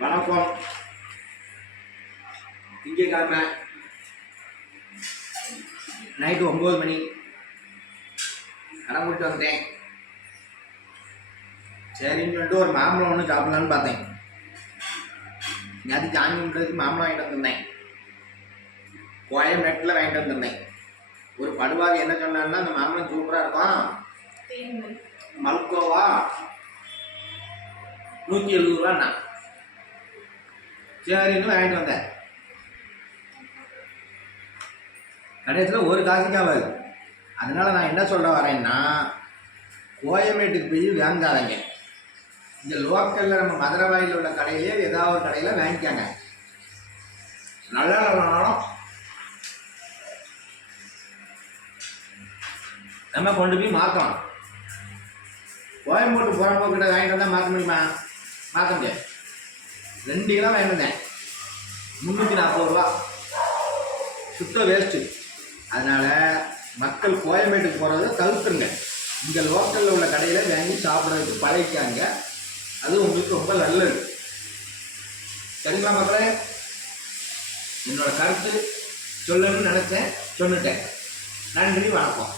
வணக்கம். திங்கட்கிழமை நைட்டு 9 மணி கடை கூட்டிட்டு வந்துட்டேன். சரின்னு சொல்லிட்டு ஒரு மாம்பழம் ஒன்று சாப்பிடலான்னு பார்த்தேன். நேற்று சாமி கும்பிட்றதுக்கு மாம்பழம் வாங்கிட்டு வந்திருந்தேன். கோயம்பேட்டில் வாங்கிட்டு வந்திருந்தேன். ஒரு படுவாரி என்ன சொன்னான்னா, அந்த மாம்பழம் சூப்பராக இருக்கும், மல்கோவா 170 ரூபாண்ணா. சரின்னு வாங்கிட்டு வந்தேன். கடைசியில் ஒரு காசுக்கு ஆகாது. அதனால நான் என்ன சொல்ல வரேன்னா, கோயம்பேட்டுக்கு போய் வாங்காதீங்க. இந்த லோக்கலில் நம்ம மதுரவாயில் உள்ள கடையிலே ஏதாவது ஒரு கடையில் வாங்கிக்காங்க. நல்லா இல்லைனாலும் நம்ம கொண்டு போய் மாற்றலாம். கோயம்பேட்டு போகிறவங்க கிட்ட வாங்கிட்டு வந்தால் மாற்ற முடியுமா? மாற்ற முடியாது. 2 கிலோ வாங்கிட்டு வந்தேன், 340 ரூபா. சுத்த வேஸ்ட்டு. அதனால் மக்கள் கோயம்பேட்டுக்கு போகிறத தவிர்த்துருங்க. இங்கே லோக்கலில் உள்ள கடையில் வாங்கி சாப்பிட்றதுக்கு பழகிக்காங்க. அது உங்களுக்கு ரொம்ப நல்லது. சரிங்களா மக்களே? என்னோட கருத்து சொல்லணும்னு நினச்சேன், சொல்லிட்டேன். நன்றி, வணக்கம்.